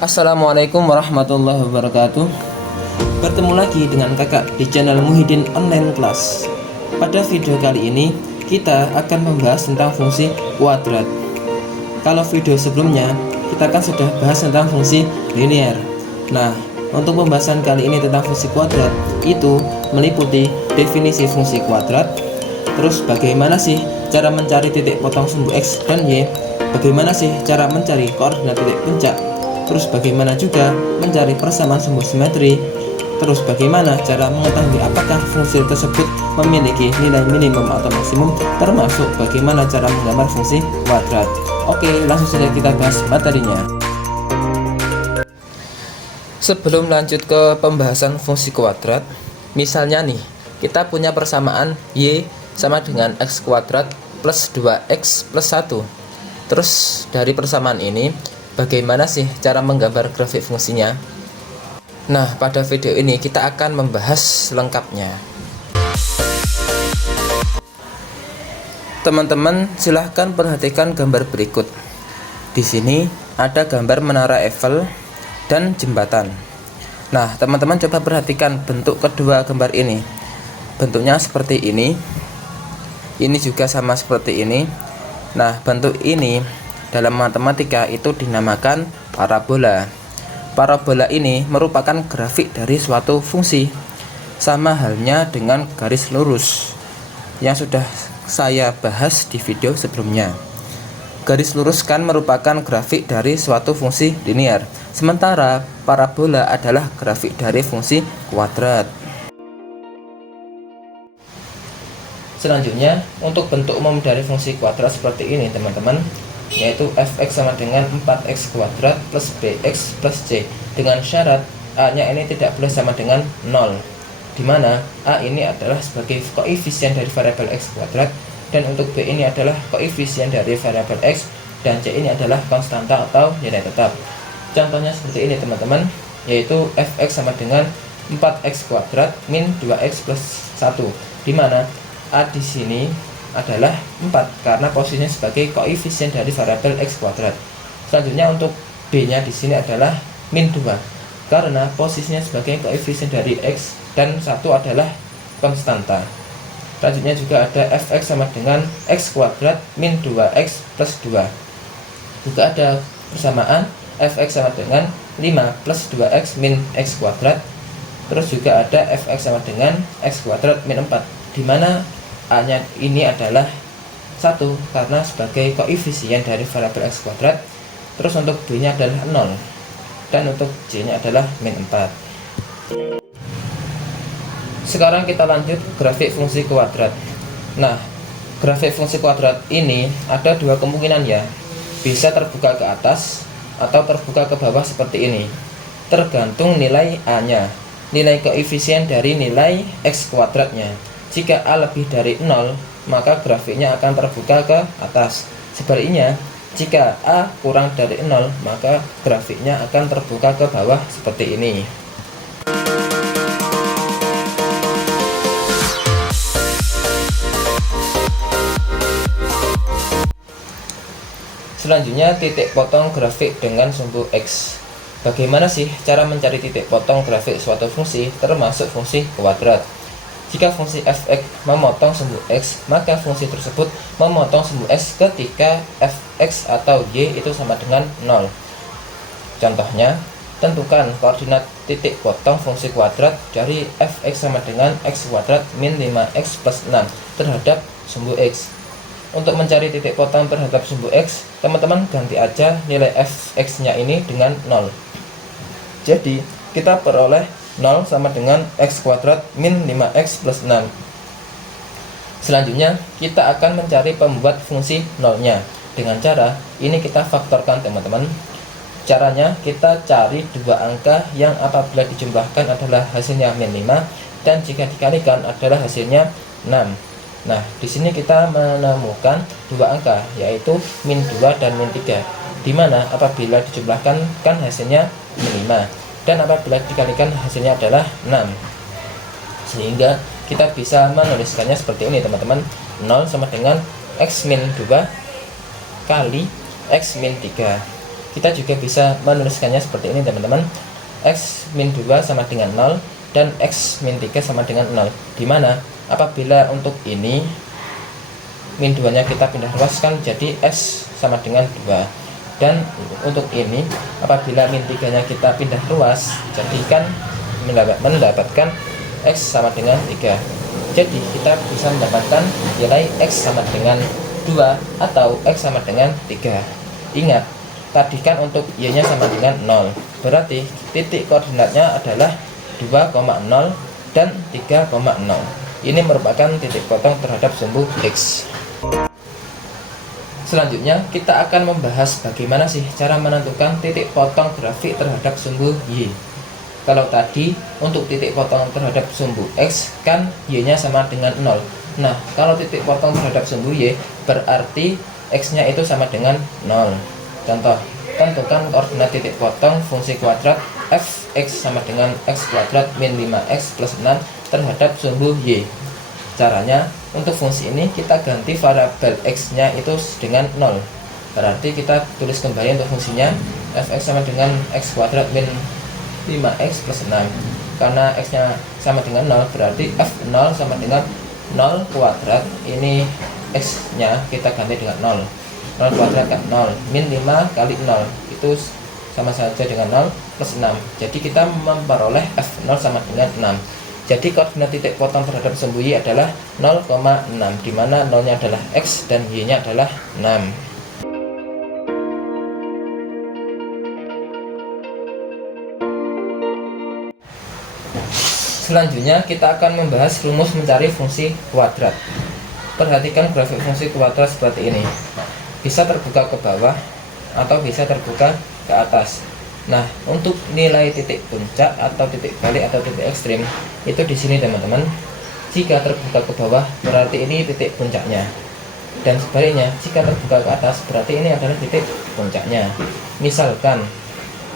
Assalamualaikum warahmatullahi wabarakatuh. Bertemu lagi dengan kakak di channel Muhyiddin Online Class. Pada video kali ini kita akan membahas tentang fungsi kuadrat. Kalau video sebelumnya kita kan sudah bahas tentang fungsi linear. Nah, untuk pembahasan kali ini tentang fungsi kuadrat itu meliputi definisi fungsi kuadrat, terus bagaimana sih cara mencari titik potong sumbu X dan Y, bagaimana sih cara mencari koordinat titik puncak, terus bagaimana juga mencari persamaan sumbu simetri, terus bagaimana cara mengetahui apakah fungsi tersebut memiliki nilai minimum atau maksimum, termasuk bagaimana cara menggambar fungsi kuadrat. Oke, langsung saja kita bahas materinya. Sebelum lanjut ke pembahasan fungsi kuadrat, misalnya nih, kita punya persamaan Y sama dengan X kuadrat plus 2X plus 1. Terus dari persamaan ini bagaimana sih cara menggambar grafik fungsinya? Nah, pada video ini kita akan membahas lengkapnya. Teman-teman, silahkan perhatikan gambar berikut. Di sini ada gambar menara Eiffel dan jembatan. Nah, teman-teman coba perhatikan bentuk kedua gambar ini. Bentuknya seperti ini. Ini juga sama seperti ini. Nah, bentuk ini dalam matematika itu dinamakan parabola. Parabola ini merupakan grafik dari suatu fungsi, sama halnya dengan garis lurus yang sudah saya bahas di video sebelumnya. Garis lurus kan merupakan grafik dari suatu fungsi linear, sementara parabola adalah grafik dari fungsi kuadrat. Selanjutnya, untuk bentuk umum dari fungsi kuadrat seperti ini teman-teman, yaitu fx sama dengan 4x kuadrat plus bx plus c, dengan syarat a nya ini tidak boleh sama dengan 0, dimana a ini adalah sebagai koefisien dari variabel x kuadrat, dan untuk b ini adalah koefisien dari variabel x, dan c ini adalah konstanta atau nilai tetap. Contohnya seperti ini teman-teman, yaitu fx sama dengan 4x kuadrat min 2x plus 1, dimana a di sini adalah 4 karena posisinya sebagai koefisien dari variabel x kuadrat. Selanjutnya untuk b nya di sini adalah min 2 karena posisinya sebagai koefisien dari x, dan 1 adalah konstanta. Selanjutnya juga ada fx sama dengan x kuadrat min 2x plus 2. Juga ada persamaan fx sama dengan 5 plus 2x min x kuadrat. Terus juga ada fx sama dengan x kuadrat min 4, dimana a nya ini adalah 1 karena sebagai koefisien dari variabel x kuadrat. Terus untuk b nya adalah 0, dan untuk c nya adalah min 4. Sekarang kita lanjut grafik fungsi kuadrat. Nah, grafik fungsi kuadrat ini ada dua kemungkinan ya, bisa terbuka ke atas atau terbuka ke bawah seperti ini, tergantung nilai a nya, nilai koefisien dari nilai x kuadratnya. Jika a lebih dari 0, maka grafiknya akan terbuka ke atas. Sebaliknya, jika a kurang dari 0, maka grafiknya akan terbuka ke bawah seperti ini. Selanjutnya, titik potong grafik dengan sumbu X. Bagaimana sih cara mencari titik potong grafik suatu fungsi, termasuk fungsi kuadrat? Jika fungsi fx memotong sumbu x, maka fungsi tersebut memotong sumbu x ketika fx atau y itu sama dengan 0. Contohnya, tentukan koordinat titik potong fungsi kuadrat dari fx sama dengan x kuadrat min 5x plus 6 terhadap sumbu x. Untuk mencari titik potong terhadap sumbu x, teman-teman ganti aja nilai fx nya ini dengan 0. Jadi, kita peroleh 0 sama dengan x kuadrat min 5x plus 6. Selanjutnya kita akan mencari pembuat fungsi 0 nya. Dengan cara ini kita faktorkan teman-teman. Caranya kita cari dua angka yang apabila dijumlahkan adalah hasilnya min 5, dan jika dikalikan adalah hasilnya 6. Nah, di sini kita menemukan dua angka, yaitu min 2 dan min 3, dimana apabila dijumlahkan kan hasilnya min 5, dan apabila dikalikan hasilnya adalah 6, sehingga kita bisa menuliskannya seperti ini teman-teman. 0 sama dengan X min 2 kali X min 3. Kita juga bisa menuliskannya seperti ini teman-teman. X min 2 sama dengan 0 dan X min 3 sama dengan 0, dimana apabila untuk ini min 2 nya kita pindah ruaskan jadi X sama dengan 2, dan untuk ini apabila min 3 nya kita pindah ruas jadikan mendapatkan X sama dengan 3. Jadi kita bisa mendapatkan nilai X sama dengan 2 atau X sama dengan 3. Ingat, tadi kan untuk Y nya sama dengan 0, berarti titik koordinatnya adalah 2,0 dan 3,0. Ini merupakan titik potong terhadap sumbu X. Selanjutnya kita akan membahas bagaimana sih cara menentukan titik potong grafik terhadap sumbu Y. Kalau tadi untuk titik potong terhadap sumbu X kan Y nya sama dengan 0. Nah, kalau titik potong terhadap sumbu Y berarti X nya itu sama dengan 0. Contoh, tentukan koordinat titik potong fungsi kuadrat f(x) sama dengan x kuadrat min 5x plus 6 terhadap sumbu Y. Caranya, untuk fungsi ini kita ganti variabel x nya itu dengan 0. Berarti kita tulis kembali untuk fungsinya f(x) sama dengan x kuadrat min 5x plus 6. Karena x nya sama dengan 0, berarti f0 sama dengan 0 kuadrat. Ini x nya kita ganti dengan 0. 0 kuadrat kan 0, min 5 kali 0 itu sama saja dengan 0 plus 6. Jadi kita memperoleh f0 sama dengan 6. Jadi koordinat titik potong terhadap sumbu Y adalah 0,6, dimana 0 nya adalah x dan Y nya adalah 6. Selanjutnya kita akan membahas rumus mencari fungsi kuadrat. Perhatikan grafik fungsi kuadrat seperti ini. Bisa terbuka ke bawah atau bisa terbuka ke atas. Nah, untuk nilai titik puncak atau titik balik atau titik ekstrim itu di sini teman-teman. Jika terbuka ke bawah berarti ini titik puncaknya. Dan sebaliknya, jika terbuka ke atas berarti ini adalah titik puncaknya. Misalkan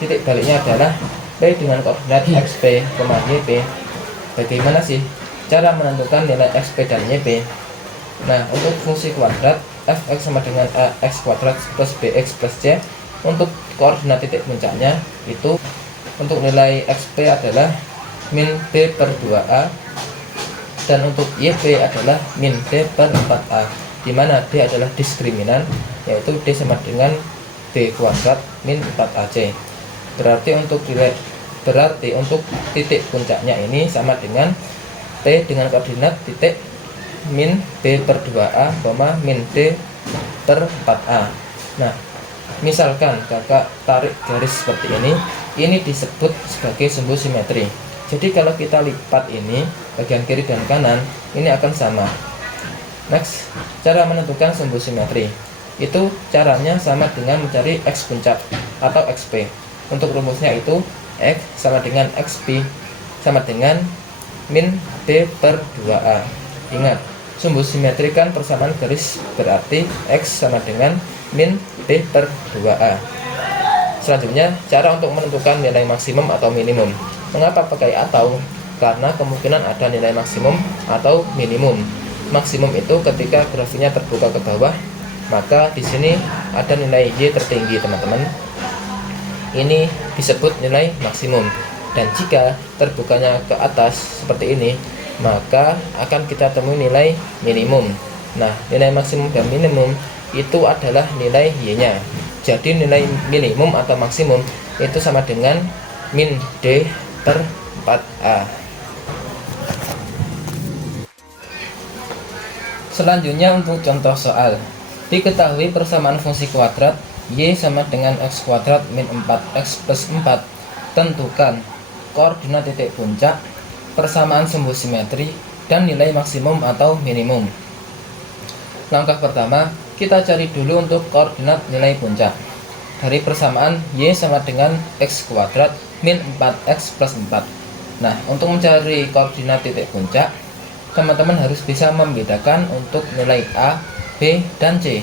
titik baliknya adalah P dengan koordinat XP, YP. Bagaimana sih cara menentukan nilai XP dan YP? Nah, untuk fungsi kuadrat fx sama dengan ax kuadrat plus bx plus c, untuk koordinat titik puncaknya itu untuk nilai XP adalah min b per 2a dan untuk YP adalah min d per 4a, dimana d adalah diskriminan, yaitu d sama dengan b kuadrat min 4ac. Berarti untuk titik puncaknya ini sama dengan P dengan koordinat titik min B per 2A, min D per 4A. Nah, misalkan kakak tarik garis seperti ini disebut sebagai sumbu simetri. Jadi kalau kita lipat ini, bagian kiri dan kanan, ini akan sama. Next, cara menentukan sumbu simetri. Itu caranya sama dengan mencari X puncak atau XP. Untuk rumusnya itu X sama dengan XP sama dengan min D per 2A. Ingat, sumbu simetri kan persamaan garis, berarti X sama dengan min D per 2A. Selanjutnya, cara untuk menentukan nilai maksimum atau minimum. Mengapa pakai atau? Karena kemungkinan ada nilai maksimum atau minimum. Maksimum itu ketika grafiknya terbuka ke bawah, maka di sini ada nilai Y tertinggi, teman-teman. Ini disebut nilai maksimum. Dan jika terbukanya ke atas seperti ini, maka akan kita temui nilai minimum. Nah, nilai maksimum dan minimum itu adalah nilai Y-nya. Jadi nilai minimum atau maksimum itu sama dengan min D per 4A. Selanjutnya untuk contoh soal. Diketahui persamaan fungsi kuadrat Y sama dengan X kuadrat min 4X plus 4. Tentukan koordinat titik puncak, persamaan sumbu simetri, dan nilai maksimum atau minimum. Langkah pertama, kita cari dulu untuk koordinat nilai puncak. Dari persamaan Y sama dengan X kuadrat min 4X plus 4. Nah, untuk mencari koordinat titik puncak, teman-teman harus bisa membedakan untuk nilai A, B, dan C.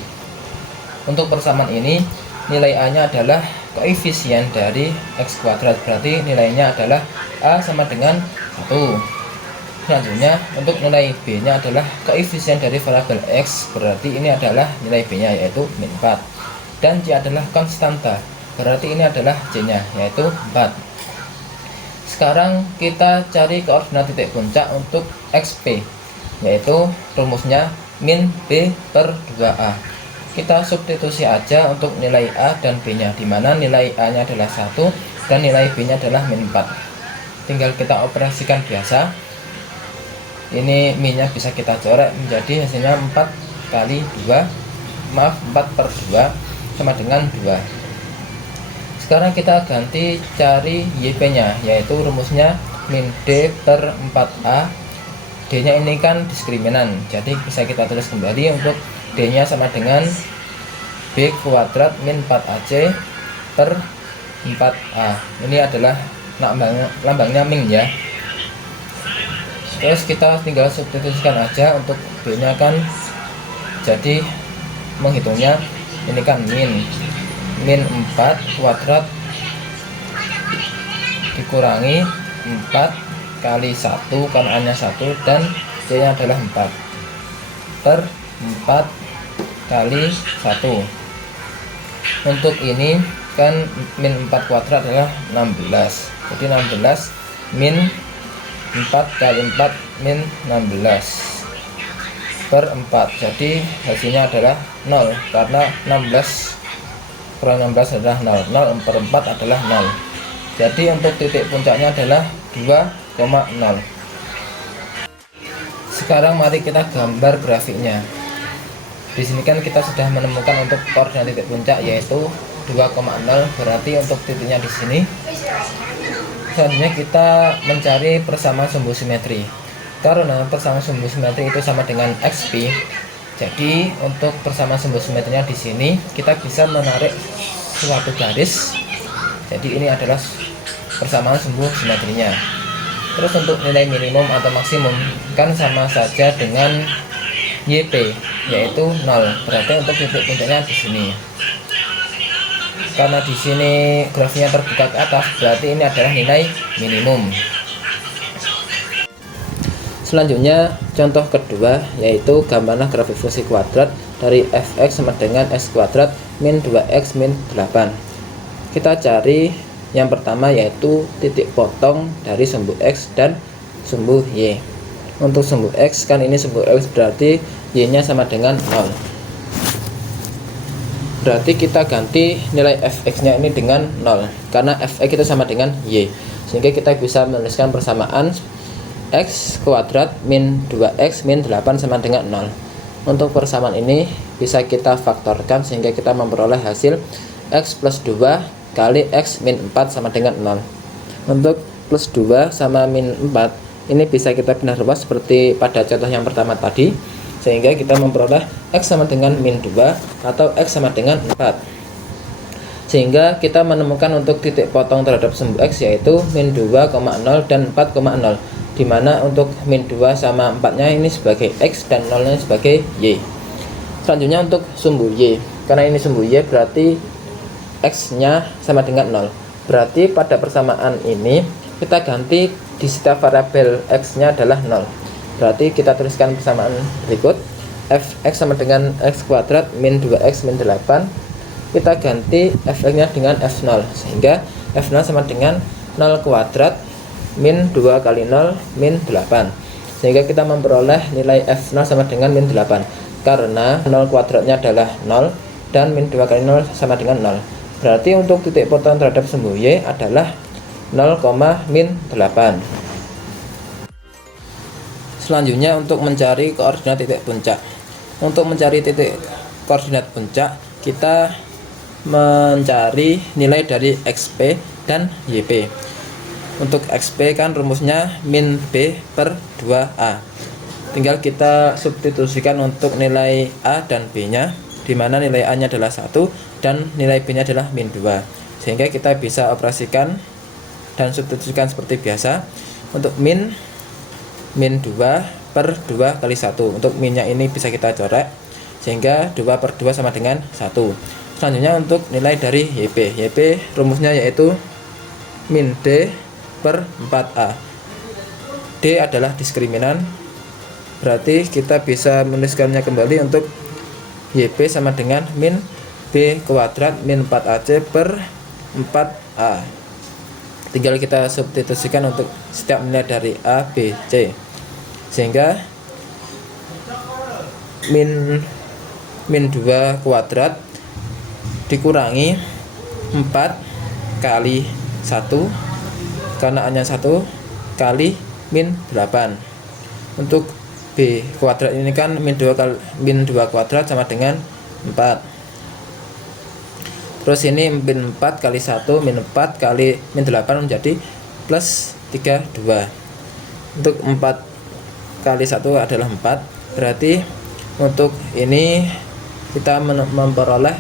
Untuk persamaan ini, nilai A-nya adalah koefisien dari X kuadrat, berarti nilainya adalah A sama dengan 1. Selanjutnya untuk nilai B nya adalah koefisien dari variabel X, berarti ini adalah nilai B nya yaitu min 4, dan C adalah konstanta, berarti ini adalah C nya yaitu 4. Sekarang kita cari koordinat titik puncak untuk XP, yaitu rumusnya min B per 2A. Kita substitusi aja untuk nilai A dan B nya, dimana nilai A nya adalah 1 dan nilai B nya adalah min 4. Tinggal kita operasikan biasa. Ini min nya bisa kita coret menjadi hasilnya 4 kali 2, maaf 4 per 2 sama dengan 2. Sekarang kita ganti cari YP nya, yaitu rumusnya min D per 4A. D nya ini kan diskriminan, jadi bisa kita tulis kembali untuk D nya sama dengan B kuadrat min 4AC per 4A. Ini adalah lambangnya min ya. Terus kita tinggal substitusikan aja untuk B nya kan, jadi menghitungnya ini kan min 4 kuadrat dikurangi 4 kali 1 kan A nya 1 dan C nya adalah 4 per 4 kali 1. Untuk ini kan min 4 kuadrat adalah 16, jadi 16 min 4 kali 4 min 16 per 4, jadi hasilnya adalah 0 karena 16 kurang 16 adalah 0, 0 per 4 adalah 0. Jadi untuk titik puncaknya adalah 2,0. Sekarang mari kita gambar grafiknya. Di sini kan kita sudah menemukan untuk koordinat titik puncak yaitu 2,0, berarti untuk titiknya di sini. Selanjutnya kita mencari persamaan sumbu simetri. Karena persamaan sumbu simetri itu sama dengan XP, jadi untuk persamaan sumbu simetrinya di sini kita bisa menarik suatu garis. Jadi ini adalah persamaan sumbu simetrinya. Terus untuk nilai minimum atau maksimum kan sama saja dengan YP, yaitu 0. Berarti untuk titik puncaknya di sini. Karena di sini grafiknya terbuka ke atas, berarti ini adalah nilai minimum. Selanjutnya contoh kedua, yaitu gambarlah grafik fungsi kuadrat dari fx sama dengan x kuadrat min 2x min 8. Kita cari yang pertama yaitu titik potong dari sumbu x dan sumbu y. Untuk sumbu x kan ini sumbu x, berarti y nya sama dengan 0. Berarti kita ganti nilai fx nya ini dengan 0, karena fx itu sama dengan y, sehingga kita bisa menuliskan persamaan x kuadrat min 2x min 8 sama dengan 0. Untuk persamaan ini bisa kita faktorkan sehingga kita memperoleh hasil x plus 2 kali x min 4 sama dengan 0. Untuk plus 2 sama min 4 ini bisa kita pindah ruas seperti pada contoh yang pertama tadi, sehingga kita memperoleh x sama dengan min 2 atau x sama dengan 4. Sehingga kita menemukan untuk titik potong terhadap sumbu x yaitu min 2,0 dan 4,0, dimana untuk min 2 sama 4 nya ini sebagai x dan 0 nya sebagai y. Selanjutnya untuk sumbu y, karena ini sumbu y berarti x nya sama dengan 0. Berarti pada persamaan ini kita ganti di setiap variabel x nya adalah 0. Berarti kita tuliskan persamaan berikut, fx sama dengan x kuadrat min 2x min 8. Kita ganti fx nya dengan f0, sehingga f0 sama dengan 0 kuadrat min 2 kali 0 min 8, sehingga kita memperoleh nilai f0 sama dengan min 8, karena 0 kuadratnya adalah 0 dan min 2 kali 0 sama dengan 0. Berarti untuk titik potong terhadap sumbu y adalah 0, min 8. Selanjutnya untuk mencari koordinat titik puncak. Untuk mencari titik koordinat puncak, kita mencari nilai dari XP dan YP. Untuk XP kan rumusnya min B per 2A. Tinggal kita substitusikan untuk nilai A dan B nya, dimana nilai A nya adalah 1 dan nilai B nya adalah min 2. Sehingga kita bisa operasikan dan substitusikan seperti biasa. Untuk min 2 per 2 kali 1. Untuk minnya ini bisa kita coret, sehingga 2 per 2 sama dengan 1. Selanjutnya untuk nilai dari YP. YP rumusnya yaitu min D per 4A. D adalah diskriminan. Berarti kita bisa menuliskannya kembali untuk YB sama dengan min B kuadrat min 4AC per 4A. Tinggal kita substitusikan untuk setiap nilai dari A, B, C. Sehingga min 2 kuadrat dikurangi 4 kali 1 karena hanya 1 kali min 8. Untuk B kuadrat ini kan min 2 kuadrat sama dengan 4. Terus ini min 4 kali 1 min 4 kali min 8 menjadi plus 32. Untuk 4 kali 1 adalah 4. Berarti untuk ini kita memperoleh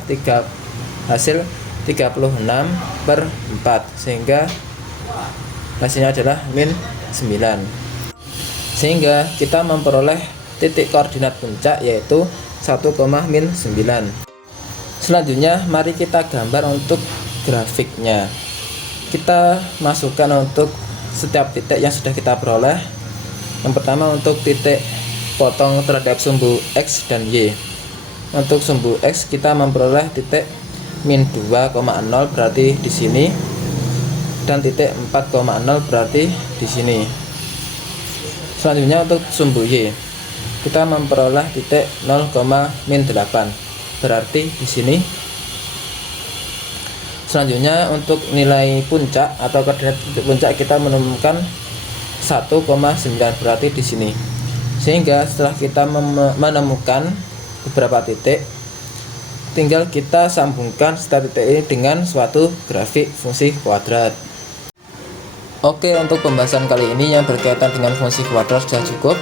hasil 36 per 4, sehingga hasilnya adalah min 9. Sehingga kita memperoleh titik koordinat puncak yaitu 1,-9. Selanjutnya mari kita gambar untuk grafiknya. Kita masukkan untuk setiap titik yang sudah kita peroleh. Yang pertama untuk titik potong terhadap sumbu X dan Y. Untuk sumbu X kita memperoleh titik min 2,0 berarti di sini, dan titik 4,0 berarti di sini. Selanjutnya untuk sumbu Y kita memperoleh titik 0,-8 berarti di sini. Selanjutnya untuk nilai puncak atau koordinat titik puncak kita menemukan 1,9 berarti di sini. Sehingga setelah kita menemukan beberapa titik, tinggal kita sambungkan setiap titik ini dengan suatu grafik fungsi kuadrat. Oke, untuk pembahasan kali ini yang berkaitan dengan fungsi kuadrat sudah cukup.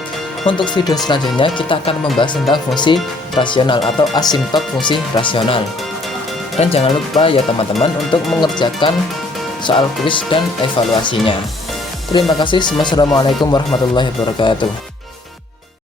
Untuk video selanjutnya kita akan membahas tentang fungsi rasional atau asimptot fungsi rasional. Dan jangan lupa ya teman-teman untuk mengerjakan soal kuis dan evaluasinya. Terima kasih. Wassalamualaikum warahmatullahi wabarakatuh.